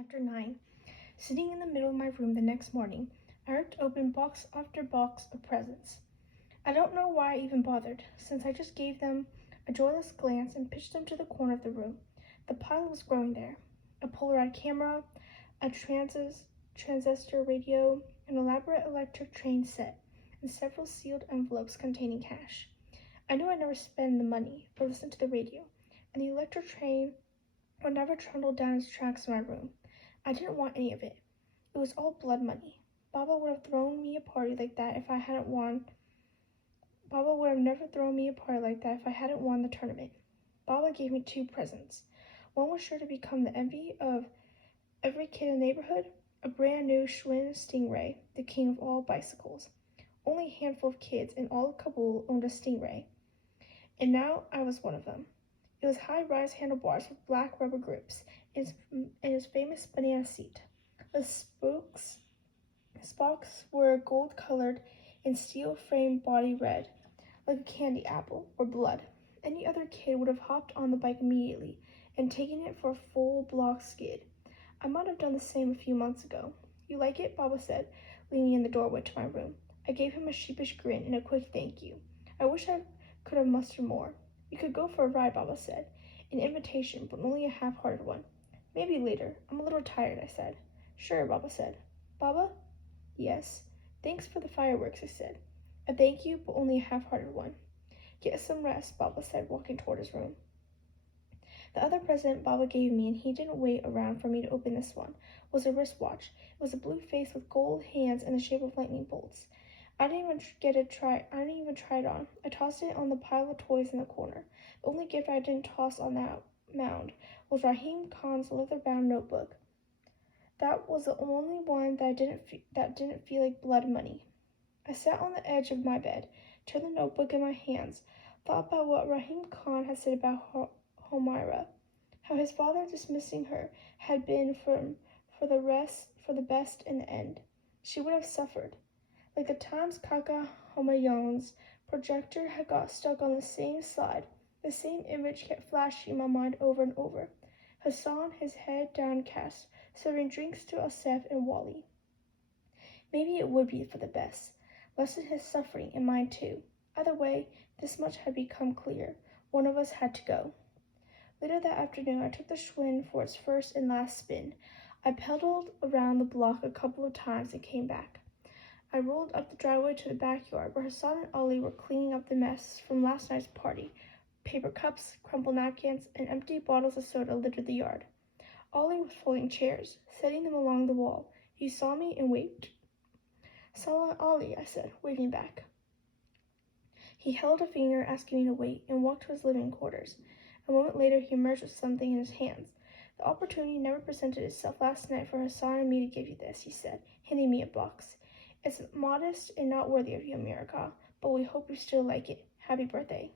Chapter 9. Sitting in the middle of my room the next morning, I ripped open box after box of presents. I don't know why I even bothered, since I just gave them a joyless glance and pitched them to the corner of the room. The pile was growing there. A Polaroid camera, a transistor radio, an elaborate electric train set, and several sealed envelopes containing cash. I knew I'd never spend the money or listen to the radio, and the electric train would never trundle down its tracks in my room. I didn't want any of it. It was all blood money. Baba would have thrown me a party like that if I hadn't won. Baba would have never thrown me a party like that if I hadn't won the tournament. Baba gave me 2 presents. One was sure to become the envy of every kid in the neighborhood, a brand new Schwinn Stingray, the king of all bicycles. Only a handful of kids in all of Kabul owned a Stingray, and now I was one of them. It was high-rise handlebars with black rubber grips and his famous banana seat. The spokes were gold-colored and steel-framed body red, like a candy apple or blood. Any other kid would have hopped on the bike immediately and taken it for a full block skid. I might have done the same a few months ago. "You like it?" Baba said, leaning in the doorway to my room. I gave him a sheepish grin and a quick thank you. I wish I could have mustered more. "We could go for a ride," Baba said. An invitation, but only a half-hearted one. "Maybe later. I'm a little tired," I said. "Sure," Baba said. "Baba?" "Yes." "Thanks for the fireworks," I said. A thank you, but only a half-hearted one. "Get some rest," Baba said, walking toward his room. The other present Baba gave me, and he didn't wait around for me to open this one, was a wristwatch. It was a blue face with gold hands in the shape of lightning bolts. I didn't even try it on. I tossed it on the pile of toys in the corner. The only gift I didn't toss on that mound was Rahim Khan's leather-bound notebook. That was the only one that didn't feel like blood money. I sat on the edge of my bed, turned the notebook in my hands, thought about what Rahim Khan had said about Homaira, how his father dismissing her had been for the best in the end. She would have suffered. Like the times Kaka Homayon's projector had got stuck on the same slide, the same image kept flashing in my mind over and over. Hassan, his head downcast, serving drinks to Asef and Wally. Maybe it would be for the best. Lessen his suffering and mine too. Either way, this much had become clear. One of us had to go. Later that afternoon, I took the Schwinn for its first and last spin. I pedaled around the block a couple of times and came back. I rolled up the driveway to the backyard where Hassan and Ollie were cleaning up the mess from last night's party. Paper cups, crumpled napkins, and empty bottles of soda littered the yard. Ollie was folding chairs, setting them along the wall. He saw me and waved. "Salam, Ollie," I said, waving back. He held a finger asking me to wait and walked to his living quarters. A moment later, he emerged with something in his hands. "The opportunity never presented itself last night for Hassan and me to give you this," he said, handing me a box. "It's modest and not worthy of you, America, but we hope you still like it. Happy birthday."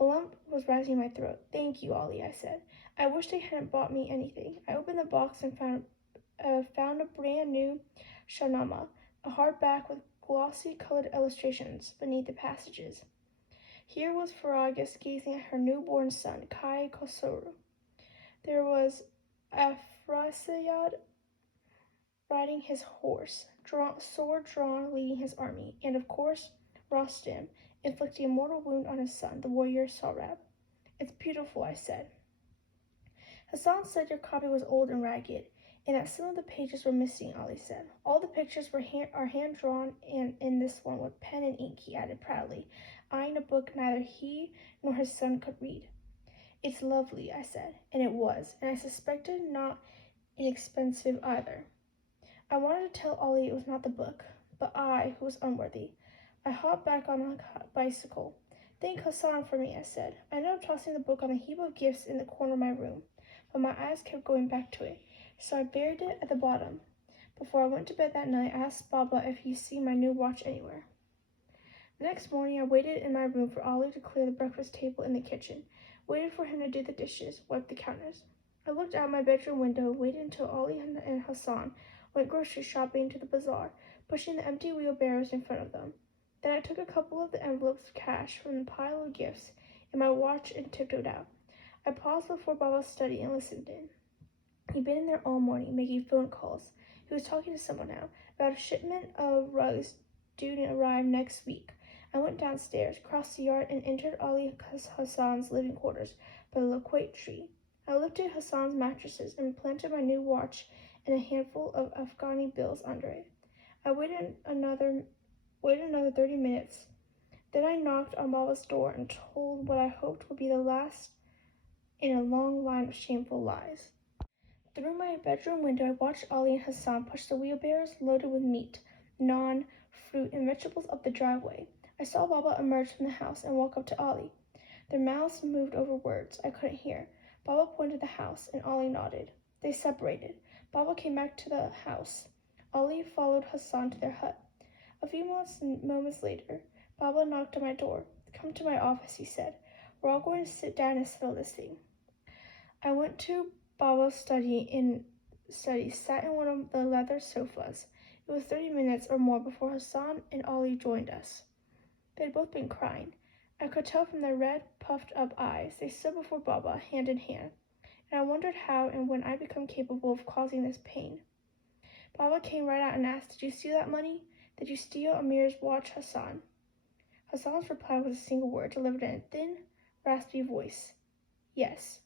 A lump was rising in my throat. "Thank you, Ollie," I said. I wish they hadn't bought me anything. I opened the box and found a brand new Shahnama, a hardback with glossy colored illustrations beneath the passages. Here was Faragus gazing at her newborn son, Kai Khosrow. There was Afrasiyab riding his horse, sword drawn, leading his army, and of course, Rostam, inflicting a mortal wound on his son, the warrior Sohrab. "It's beautiful," I said. "Hassan said your copy was old and ragged, and that some of the pages were missing," Ollie said. "All the pictures are hand-drawn, and in this one with pen and ink," he added proudly, eyeing a book neither he nor his son could read. "It's lovely," I said, and it was, and I suspected not inexpensive either. I wanted to tell Ollie it was not the book, but I who was unworthy. I hopped back on the bicycle. "Thank Hassan for me," I said. I ended up tossing the book on the heap of gifts in the corner of my room, but my eyes kept going back to it, so I buried it at the bottom. Before I went to bed that night, I asked Baba if he'd seen my new watch anywhere. The next morning, I waited in my room for Ollie to clear the breakfast table in the kitchen, waited for him to do the dishes, wipe the counters. I looked out my bedroom window, waited until Ollie and Hassan went grocery shopping to the bazaar, pushing the empty wheelbarrows in front of them. Then I took a couple of the envelopes of cash from the pile of gifts in my watch and tiptoed out. I paused before Baba's study and listened in. He'd been in there all morning, making phone calls. He was talking to someone now about a shipment of rugs due to arrive next week. I went downstairs, crossed the yard, and entered Ali Hassan's living quarters by the loquat tree. I lifted Hassan's mattresses and planted my new watch and a handful of Afghani bills under it. I waited another 30 minutes. Then I knocked on Baba's door and told what I hoped would be the last in a long line of shameful lies. Through my bedroom window, I watched Ali and Hassan push the wheelbarrows loaded with meat, naan, fruit, and vegetables up the driveway. I saw Baba emerge from the house and walk up to Ali. Their mouths moved over words I couldn't hear. Baba pointed to the house, and Ali nodded. They separated. Baba came back to the house. Ali followed Hassan to their hut. A few moments later, Baba knocked on my door. "Come to my office," he said. "We're all going to sit down and settle this thing." I went to Baba's study, sat in one of the leather sofas. It was 30 minutes or more before Hassan and Ali joined us. They had both been crying. I could tell from their red, puffed-up eyes. They stood before Baba, hand in hand, and I wondered how and when I'd become capable of causing this pain. Baba came right out and asked, "Did you steal that money? Did you steal Amir's watch, Hassan?" Hassan's reply was a single word, delivered in a thin, raspy voice. "Yes."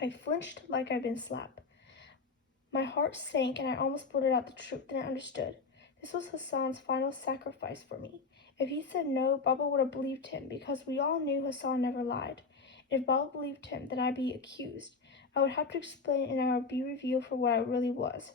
I flinched like I'd been slapped. My heart sank and I almost blurted out the truth. Then I understood. This was Hassan's final sacrifice for me. If he said no, Baba would have believed him because we all knew Hassan never lied. If Baba believed him, then I'd be accused. I would have to explain and I would be revealed for what I really was.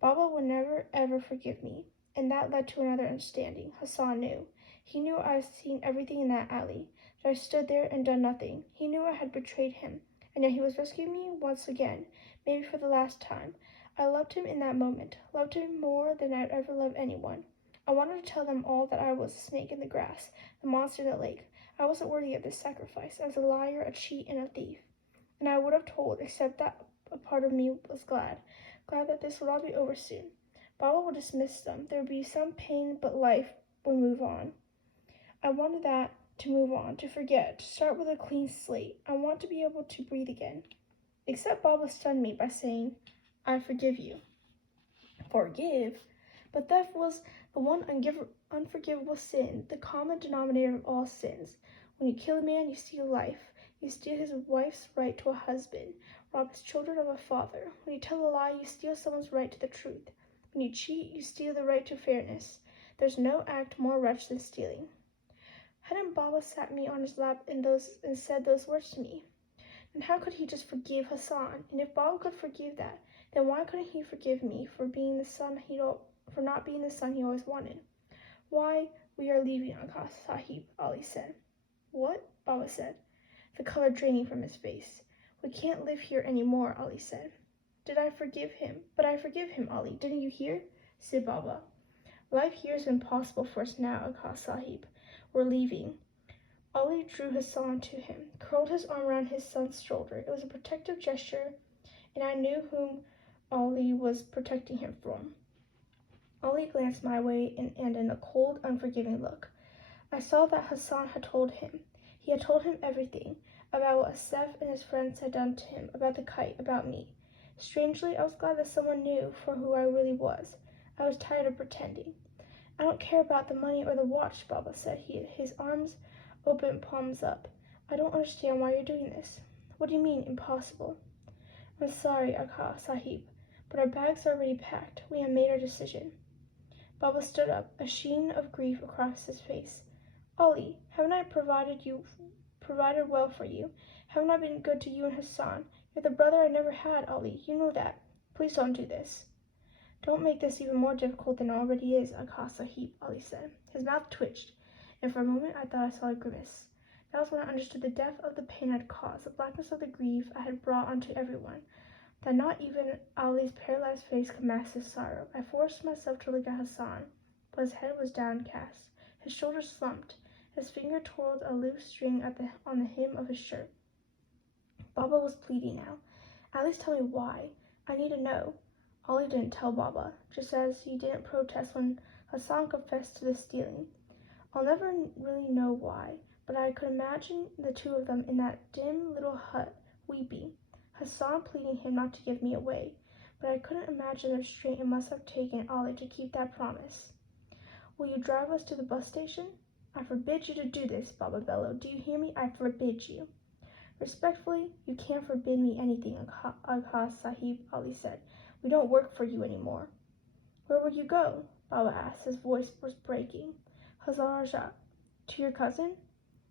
Baba would never ever forgive me. And that led to another understanding. Hassan knew. He knew I had seen everything in that alley, that I stood there and done nothing. He knew I had betrayed him. And yet he was rescuing me once again, maybe for the last time. I loved him in that moment, loved him more than I'd ever loved anyone. I wanted to tell them all that I was a snake in the grass, the monster in the lake. I wasn't worthy of this sacrifice. I was a liar, a cheat, and a thief. And I would have told, except that a part of me was glad that this would all be over soon. Baba would dismiss them. There would be some pain, but life would move on. I wanted that to move on, to forget, to start with a clean slate. I want to be able to breathe again. Except Baba stunned me by saying, "I forgive you." Forgive? But theft was the one unforgivable sin, the common denominator of all sins. When you kill a man, you steal life. You steal his wife's right to a husband, rob his children of a father. When you tell a lie, you steal someone's right to the truth. When you cheat, you steal the right to fairness. There's no act more wretched than stealing. Hadn't Baba sat me on his lap and said those words to me? And how could he just forgive Hassan? And if Baba could forgive that, then why couldn't he forgive me for not being the son he always wanted? "Why, we are leaving, Akka Sahib," Ali said. "What?" Baba said, the color draining from his face. "We can't live here any more," Ali said. But I forgive him, Ali. Didn't you hear?" said Baba. "Life here is impossible for us now, Akka Sahib. We're leaving." Ali drew Hassan to him, curled his arm around his son's shoulder. It was a protective gesture, and I knew whom Ali was protecting him from. Ali glanced my way and in a cold, unforgiving look. I saw that Hassan had told him. He had told him everything, about what Asef and his friends had done to him, about the kite, about me. Strangely, I was glad that someone knew for who I really was. I was tired of pretending. "I don't care about the money or the watch," Baba said, his arms open, palms up. "I don't understand why you're doing this." "What do you mean, impossible?" "I'm sorry, Akka Sahib, but our bags are already packed. We have made our decision." Baba stood up, a sheen of grief across his face. "Ali, haven't I provided well for you? Haven't I been good to you and Hassan? You're the brother I never had, Ali. You know that. Please don't do this." "Don't make this even more difficult than it already is, Akka Sahib," Ali said. His mouth twitched, and for a moment I thought I saw a grimace. That was when I understood the depth of the pain I'd caused, the blackness of the grief I had brought onto everyone, that not even Ali's paralyzed face could mask his sorrow. I forced myself to look at Hassan, but his head was downcast. His shoulders slumped. His finger twirled a loose string on the hem of his shirt. Baba was pleading now. "At least tell me why. I need to know." Ali didn't tell Baba, just as he didn't protest when Hassan confessed to the stealing. I'll never really know why, but I could imagine the two of them in that dim little hut, weeping. Hassan pleading him not to give me away, but I couldn't imagine the restraint it must have taken Ali to keep that promise. Will you drive us to the bus station? I forbid you to do this, Baba bellowed. Do you hear me? I forbid you. Respectfully, you can't forbid me anything, Agha Sahib, Ali said. We don't work for you anymore. Where will you go? Baba asked. His voice was breaking. Hazarajat. To your cousin?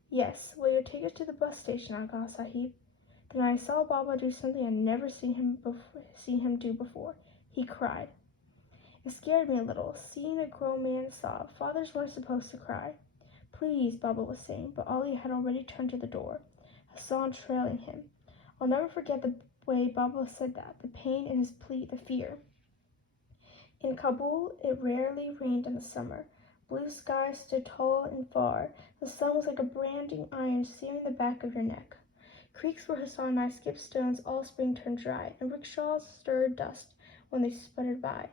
Yes. Will you take us to the bus station, Agha Sahib? Then I saw Baba do something I'd never seen him do before. He cried. It scared me a little, seeing a grown man sob. Fathers weren't supposed to cry. Please, Baba was saying, but Ali had already turned to the door, Hassan trailing him. I'll never forget the way Baba said that, the pain in his plea, the fear. In Kabul, it rarely rained in the summer. Blue skies stood tall and far. The sun was like a branding iron searing the back of your neck. Creeks where Hassan and I skipped stones all spring turned dry, and rickshaws stirred dust when they sputtered by.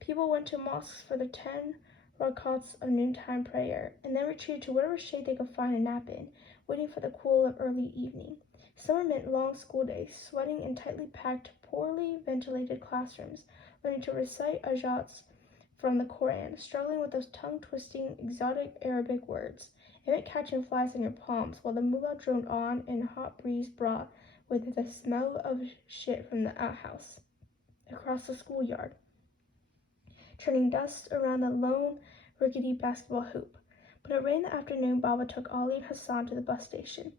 People went to mosques for the 10 rakats of noontime prayer, and then retreated to whatever shade they could find a nap in, waiting for the cool of early evening. Summer meant long school days, sweating in tightly packed, poorly ventilated classrooms, learning to recite ayats from the Koran, struggling with those tongue-twisting, exotic Arabic words. It meant catching flies in your palms while the mullah droned on in a hot breeze brought with the smell of shit from the outhouse across the schoolyard, turning dust around the lone, rickety basketball hoop. When it rained that afternoon, Baba took Ali and Hassan to the bus station.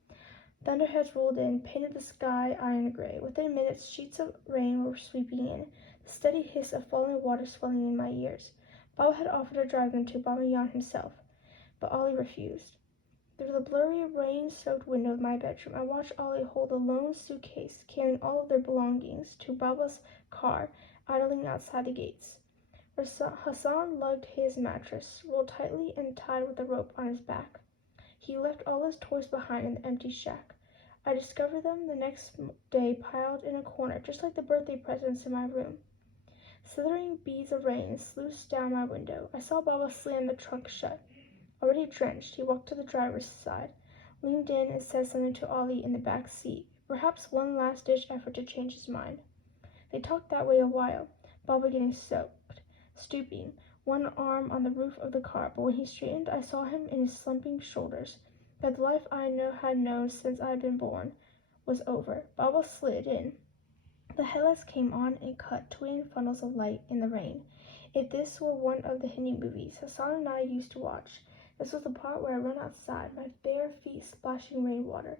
Thunderheads rolled in, painted the sky iron gray. Within minutes, sheets of rain were sweeping in, the steady hiss of falling water swelling in my ears. Baba had offered to drive them to Bamiyan himself, but Ali refused. Through the blurry, rain-soaked window of my bedroom, I watched Ali hold a lone suitcase carrying all of their belongings to Baba's car, idling outside the gates. Hassan lugged his mattress, rolled tightly and tied with a rope on his back. He left all his toys behind in the empty shack. I discovered them the next day piled in a corner, just like the birthday presents in my room. Slithering beads of rain sluiced down my window. I saw Baba slam the trunk shut. Already drenched, he walked to the driver's side, leaned in and said something to Ali in the back seat, perhaps one last-ditch effort to change his mind. They talked that way a while, Baba getting soaked, stooping, one arm on the roof of the car, but when he straightened, I saw him in his slumping shoulders, that the life I had known since I had been born was over. Baba slid in. The headlights came on and cut twin funnels of light in the rain. If this were one of the Hindi movies Hassan and I used to watch, this was the part where I run outside, my bare feet splashing rainwater.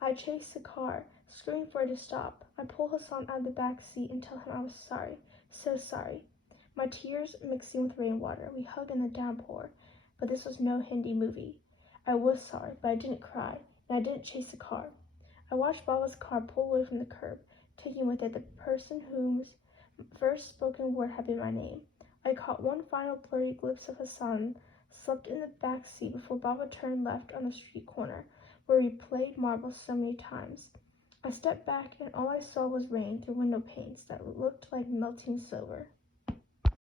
I chase the car, screaming for it to stop. I pull Hassan out of the back seat and tell him I was sorry, so sorry. My tears mixing with rainwater, we hug in the downpour. But this was no Hindi movie. I was sorry, but I didn't cry, and I didn't chase the car. I watched Baba's car pull away from the curb, taking with it the person whose first spoken word had been my name. I caught one final blurry glimpse of Hassan slept in the back seat before Baba turned left on the street corner, where we played marbles so many times. I stepped back, and all I saw was rain through window panes that looked like melting silver.